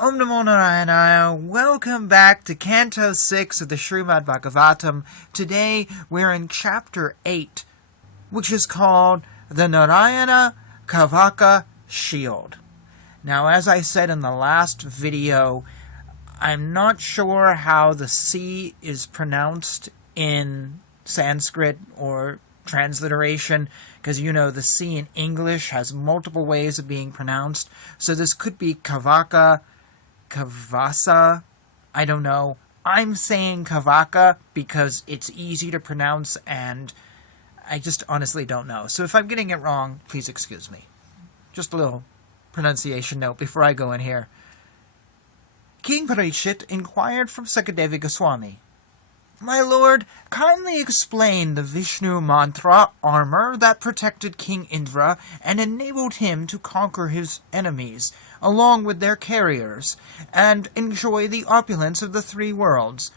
Om Namo Narayana. Welcome back to Canto 6 of the Srimad Bhagavatam. Today we're in Chapter 8, which is called the Narayana-kavaca Shield. Now, as I said in the last video, I'm not sure how the C is pronounced in Sanskrit or transliteration, because the C in English has multiple ways of being pronounced. So this could be kavaca, kavasa, I don't know. I'm saying kavaca because it's easy to pronounce and I just honestly don't know. So if I'm getting it wrong, please excuse me. Just a little pronunciation note before I go in here. King Parikshit inquired from Sukadeva Goswami, "My lord, kindly explain the Vishnu mantra armor that protected King Indra and enabled him to conquer his enemies, along with their carriers, and enjoy the opulence of the three worlds.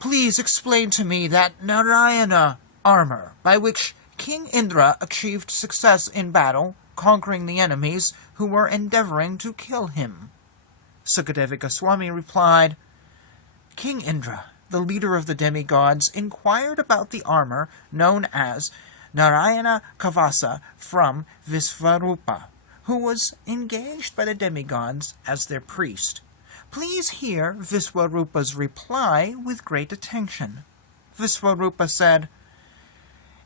Please explain to me that Narayana armor, by which King Indra achieved success in battle, conquering the enemies who were endeavoring to kill him." Sukadeva Goswami replied, "King Indra, the leader of the demigods, inquired about the armor known as Narayana-kavaca from Visvarupa, who was engaged by the demigods as their priest. Please hear Visvarupa's reply with great attention." Visvarupa said,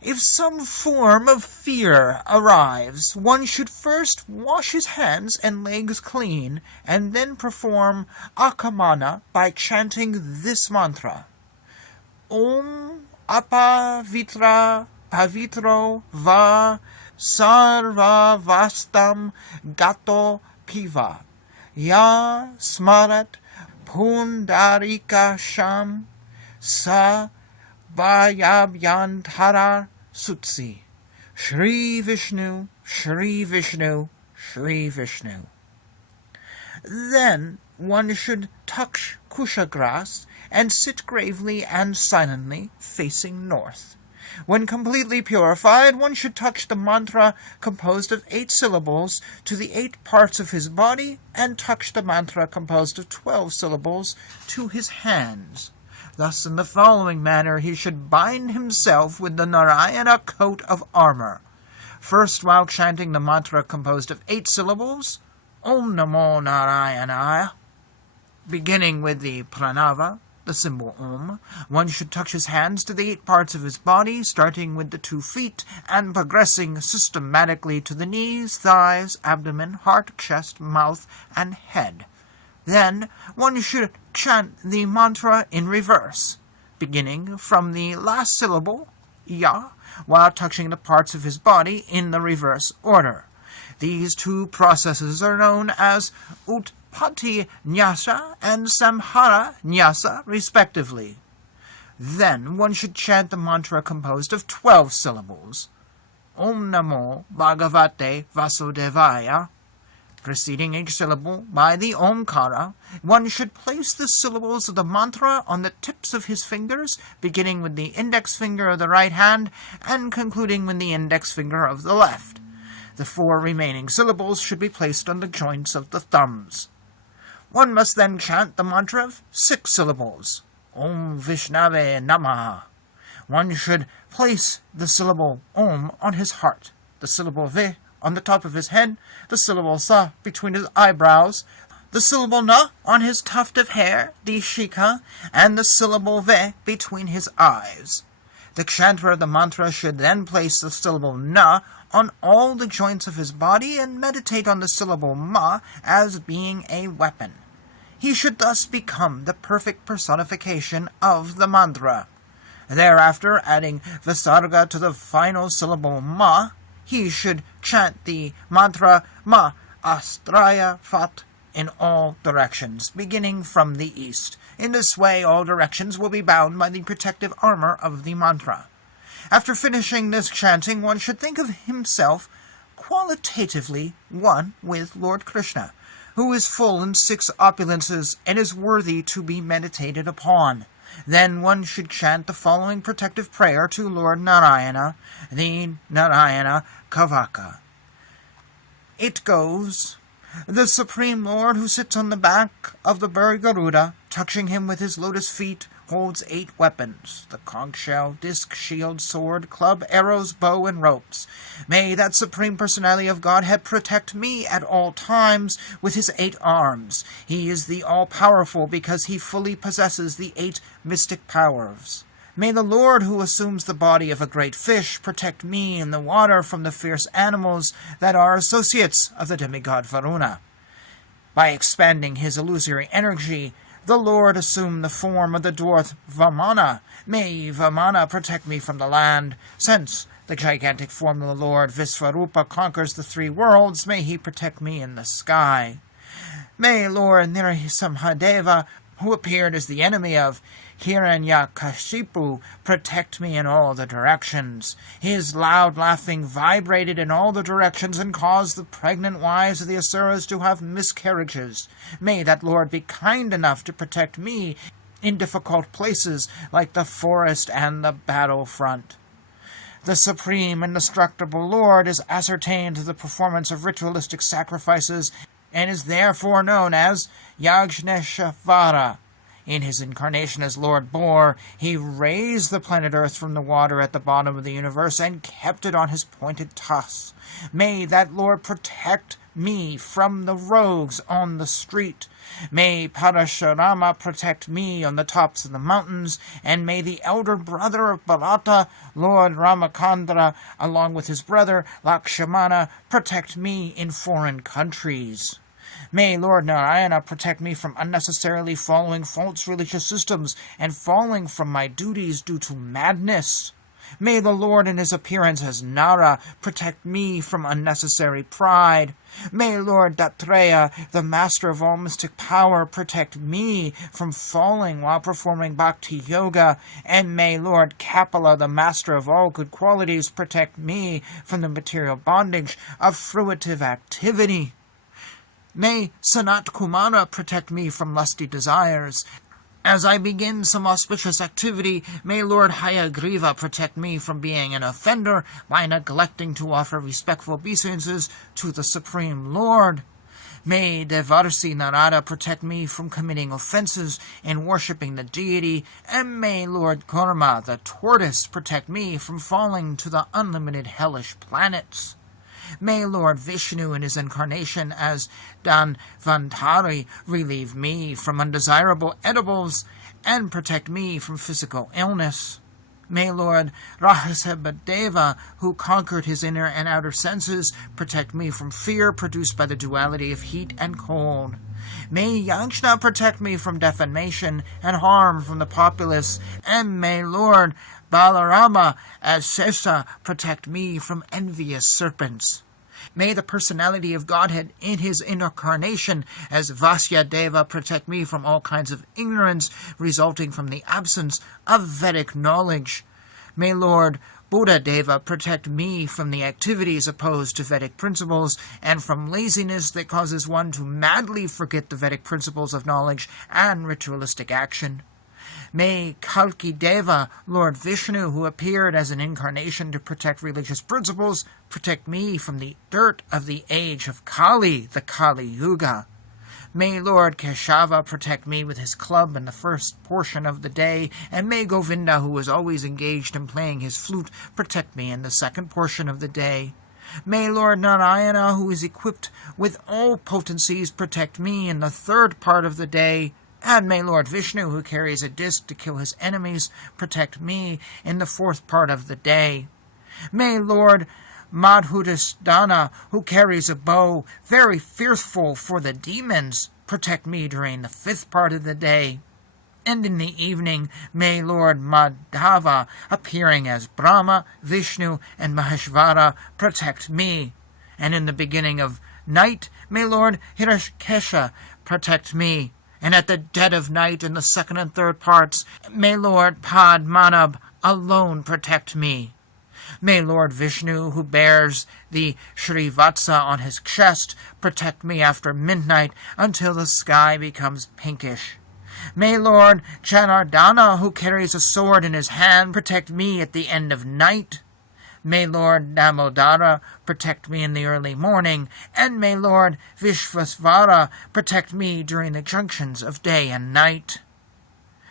"If some form of fear arrives, one should first wash his hands and legs clean, and then perform akamana by chanting this mantra: Om apavitra pavitro va sarva vastam gato piva ya smarat pundarika sham sa vayabhyantara Sutsi. Shri Vishnu, Shri Vishnu, Shri Vishnu." Then one should touch kusha grass and sit gravely and silently facing north. When completely purified, one should touch the mantra composed of 8 syllables to the 8 parts of his body and touch the mantra composed of 12 syllables to his hands. Thus, in the following manner, he should bind himself with the Narayana coat of armor. First, while chanting the mantra composed of 8 syllables, Om Namo Narayana, beginning with the pranava, the symbol Om, one should touch his hands to the 8 parts of his body, starting with the 2 feet, and progressing systematically to the knees, thighs, abdomen, heart, chest, mouth, and head. Then one should chant the mantra in reverse, beginning from the last syllable, Ya, while touching the parts of his body in the reverse order. These 2 processes are known as Utpatti Nyasa and Samhara Nyasa, respectively. Then one should chant the mantra composed of 12 syllables, Om Namo Bhagavate Vasudevaya. Preceding each syllable by the Omkara, one should place the syllables of the mantra on the tips of his fingers, beginning with the index finger of the right hand and concluding with the index finger of the left. The 4 remaining syllables should be placed on the joints of the thumbs. One must then chant the mantra of 6 syllables, Om Vishnave Namaha. One should place the syllable Om on his heart, the syllable Vi on the top of his head, the syllable Sa between his eyebrows, the syllable Na on his tuft of hair, the Shikha, and the syllable Ve between his eyes. The chanter of the mantra should then place the syllable Na on all the joints of his body and meditate on the syllable Ma as being a weapon. He should thus become the perfect personification of the mantra. Thereafter, adding Visarga to the final syllable Ma, he should chant the mantra Ma Astraya Fat in all directions, beginning from the east. In this way, all directions will be bound by the protective armor of the mantra. After finishing this chanting, one should think of himself qualitatively one with Lord Krishna, who is full in 6 opulences and is worthy to be meditated upon. Then one should chant the following protective prayer to Lord Narayana, the Narayana-kavaca. It goes, The Supreme Lord, who sits on the back of the bird Garuda, touching him with his lotus feet, holds 8 weapons: the conch shell, disc, shield, sword, club, arrows, bow, and ropes. May that Supreme Personality of Godhead protect me at all times with his 8 arms. He is the all-powerful because he fully possesses the 8 mystic powers. May the Lord, who assumes the body of a great fish, protect me in the water from the fierce animals that are associates of the demigod Varuna. By expanding his illusory energy, the Lord assumed the form of the dwarf Vamana. May Vamana protect me from the land. Since the gigantic form of the Lord Visvarupa conquers the 3 worlds, may he protect me in the sky. May Lord Narasimhadeva, who appeared as the enemy of Hiranyakashipu, protect me in all the directions. His loud laughing vibrated in all the directions and caused the pregnant wives of the Asuras to have miscarriages. May that Lord be kind enough to protect me in difficult places like the forest and the battlefront. The Supreme Indestructible Lord is ascertained through the performance of ritualistic sacrifices and is therefore known as Yajneshvara. In his incarnation as Lord Boar, he raised the planet Earth from the water at the bottom of the universe and kept it on his pointed tusks. May that Lord protect me from the rogues on the street. May Parashurama protect me on the tops of the mountains, and may the elder brother of Bharata, Lord Ramakandra, along with his brother Lakshmana, protect me in foreign countries. May Lord Narayana protect me from unnecessarily following false religious systems and falling from my duties due to madness. May the Lord in his appearance as Nara protect me from unnecessary pride. May Lord Datreya, the master of all mystic power, protect me from falling while performing bhakti yoga. And may Lord Kapila, the master of all good qualities, protect me from the material bondage of fruitive activity. May Sanat Kumara protect me from lusty desires. As I begin some auspicious activity, may Lord Hayagriva protect me from being an offender by neglecting to offer respectful obeisances to the Supreme Lord. May Devarsi Narada protect me from committing offenses in worshipping the deity, and may Lord Karma, the tortoise, protect me from falling to the unlimited hellish planets. May Lord Vishnu in his incarnation as Dhanvantari relieve me from undesirable edibles and protect me from physical illness. May Lord Rahasabadeva, who conquered his inner and outer senses, protect me from fear produced by the duality of heat and cold. May Yanshna protect me from defamation and harm from the populace, and may Lord Balarama as Sesa protect me from envious serpents. May the personality of Godhead in his incarnation as Vasyadeva protect me from all kinds of ignorance resulting from the absence of Vedic knowledge. May Lord Buddha Deva protect me from the activities opposed to Vedic principles and from laziness that causes one to madly forget the Vedic principles of knowledge and ritualistic action. May Kalki Deva, Lord Vishnu, who appeared as an incarnation to protect religious principles, protect me from the dirt of the age of Kali, the Kali Yuga. May Lord Keshava protect me with his club in the first portion of the day, and may Govinda, who is always engaged in playing his flute, protect me in the second portion of the day. May Lord Narayana, who is equipped with all potencies, protect me in the third part of the day. And may Lord Vishnu, who carries a disc to kill his enemies, protect me in the fourth part of the day. May Lord Madhudasdana, who carries a bow, very fearful for the demons, protect me during the fifth part of the day. And in the evening, may Lord Madhava, appearing as Brahma, Vishnu, and Maheshvara, protect me. And in the beginning of night, may Lord Hirashikesha protect me. And at the dead of night in the second and third parts, may Lord Padmanabh alone protect me. May Lord Vishnu, who bears the Srivatsa on his chest, protect me after midnight until the sky becomes pinkish. May Lord Janardana, who carries a sword in his hand, protect me at the end of night. May Lord Damodara protect me in the early morning, and may Lord Vishvasvara protect me during the junctions of day and night.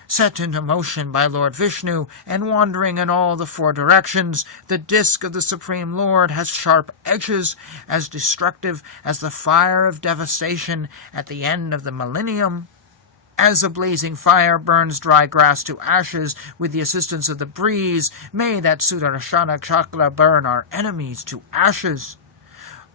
Set into motion by Lord Vishnu and wandering in all the four directions, the disk of the Supreme Lord has sharp edges, as destructive as the fire of devastation at the end of the millennium. As a blazing fire burns dry grass to ashes with the assistance of the breeze, may that Sudarshana chakra burn our enemies to ashes.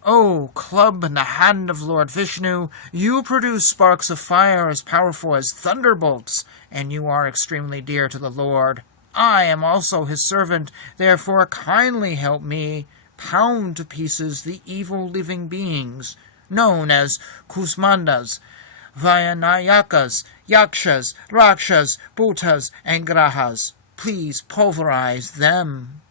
O club in the hand of Lord Vishnu, you produce sparks of fire as powerful as thunderbolts, and you are extremely dear to the Lord. I am also his servant, therefore kindly help me pound to pieces the evil living beings, known as Kusmandas, Vayanayakas, Yakshas, Rakshas, Bhutas, and Grahas. Please pulverize them.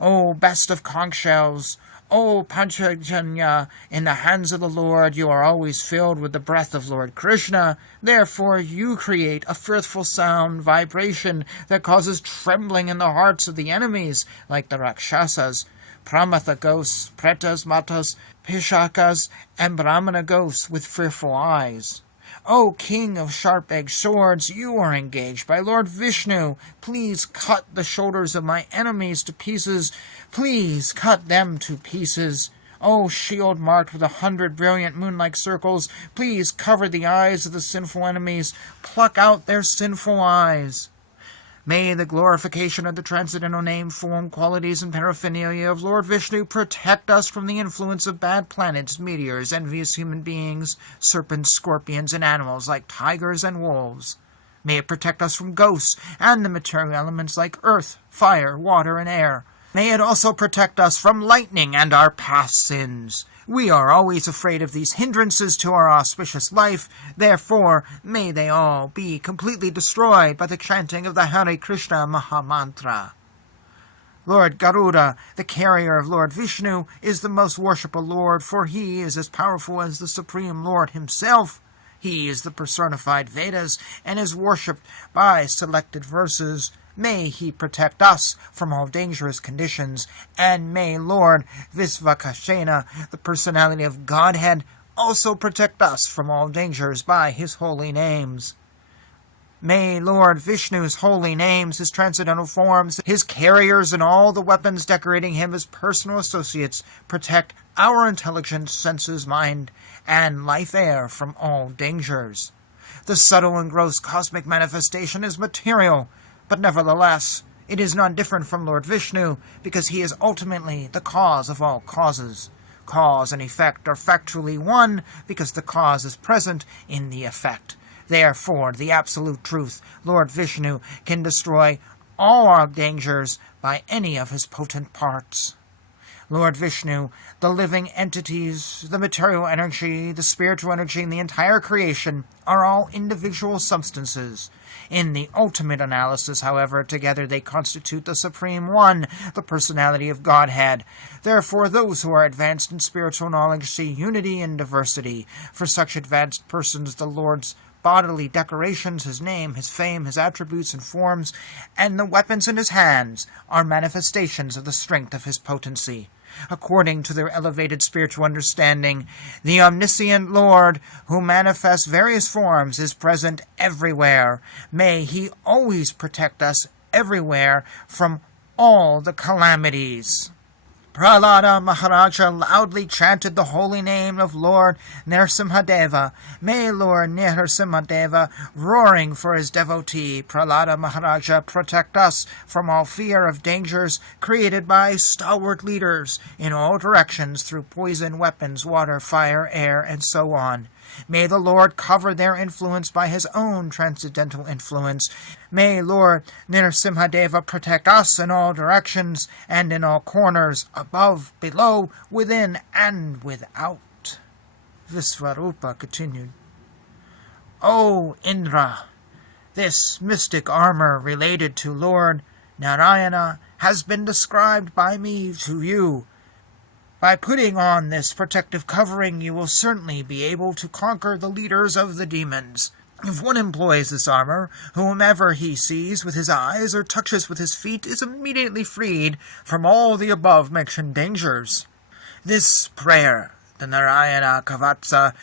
O best of conch shells, O Panchajanya, in the hands of the Lord you are always filled with the breath of Lord Krishna. Therefore you create a fearful sound, vibration, that causes trembling in the hearts of the enemies, like the Rakshasas, Pramatha ghosts, Pretas, Matas, Pishakas, and Brahmana ghosts with fearful eyes. O King of sharp-edged swords, you are engaged by Lord Vishnu. Please cut the shoulders of my enemies to pieces. Please cut them to pieces. O shield marked with 100 brilliant moon-like circles, please cover the eyes of the sinful enemies. Pluck out their sinful eyes. May the glorification of the transcendental name, form, qualities, and paraphernalia of Lord Vishnu protect us from the influence of bad planets, meteors, envious human beings, serpents, scorpions, and animals like tigers and wolves. May it protect us from ghosts and the material elements like earth, fire, water, and air. May it also protect us from lightning and our past sins. We are always afraid of these hindrances to our auspicious life. Therefore, may they all be completely destroyed by the chanting of the Hare Krishna Mahamantra. Lord Garuda, the carrier of Lord Vishnu, is the most worshipful Lord, for he is as powerful as the Supreme Lord himself. He is the personified Vedas and is worshipped by selected verses. May he protect us from all dangerous conditions, and may Lord Visvakashena, the personality of Godhead, also protect us from all dangers by his holy names. May Lord Vishnu's holy names, his transcendental forms, his carriers, and all the weapons decorating him as personal associates protect our intelligence, senses, mind, and life air from all dangers. The subtle and gross cosmic manifestation is material, but nevertheless, it is not different from Lord Vishnu, because he is ultimately the cause of all causes. Cause and effect are factually one, because the cause is present in the effect. Therefore, the absolute truth, Lord Vishnu, can destroy all our dangers by any of his potent parts. Lord Vishnu, the living entities, the material energy, the spiritual energy, and the entire creation are all individual substances. In the ultimate analysis, however, together they constitute the Supreme One, the personality of Godhead. Therefore, those who are advanced in spiritual knowledge see unity in diversity. For such advanced persons, the Lord's bodily decorations, his name, his fame, his attributes and forms, and the weapons in his hands are manifestations of the strength of his potency. According to their elevated spiritual understanding, the omniscient Lord, who manifests various forms, is present everywhere. May he always protect us everywhere from all the calamities. Prahlada Maharaja loudly chanted the holy name of Lord Narasimhadeva. May Lord Narasimhadeva, roaring for his devotee, Prahlada Maharaja, protect us from all fear of dangers created by stalwart leaders in all directions through poison, weapons, water, fire, air, and so on. May the Lord cover their influence by his own transcendental influence. May Lord Narasimhadeva protect us in all directions and in all corners, above, below, within, and without. Visvarupa continued. O Indra, this mystic armor related to Lord Narayana has been described by me to you. By putting on this protective covering, you will certainly be able to conquer the leaders of the demons. If one employs this armor, whomever he sees with his eyes or touches with his feet is immediately freed from all the above-mentioned dangers. This prayer, the Narayana-kavaca,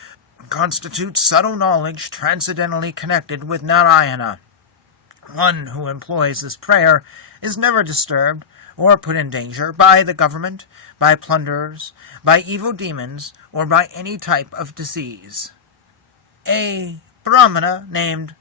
constitutes subtle knowledge transcendently connected with Narayana. One who employs this prayer is never disturbed or put in danger by the government, by plunderers, by evil demons, or by any type of disease. A Brahmana named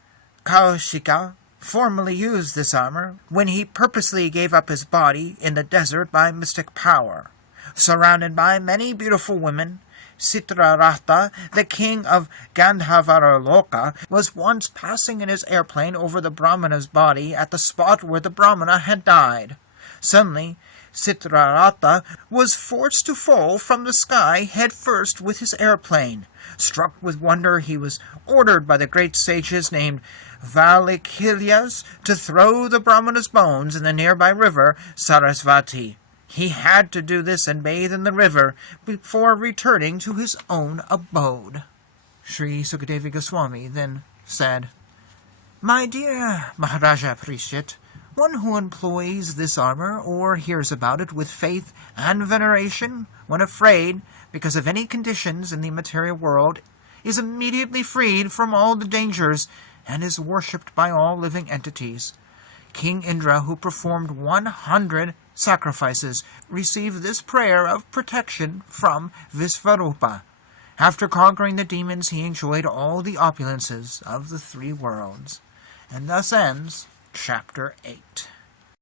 Kaushika formerly used this armor when he purposely gave up his body in the desert by mystic power. Surrounded by many beautiful women, Citraratha, the king of Gandhavaraloka, was once passing in his airplane over the Brahmana's body at the spot where the Brahmana had died. Suddenly, Citraratha was forced to fall from the sky head first with his airplane. Struck with wonder, he was ordered by the great sages named Valikilyas to throw the Brahmana's bones in the nearby river Sarasvati. He had to do this and bathe in the river before returning to his own abode. Sri Sukadeva Goswami then said, "My dear Maharaja Parikshit, one who employs this armor or hears about it with faith and veneration, when afraid because of any conditions in the material world, is immediately freed from all the dangers and is worshipped by all living entities. King Indra, who performed 100 sacrifices, received this prayer of protection from Visvarupa. After conquering the demons, he enjoyed all the opulences of the three worlds." And thus ends Chapter 8.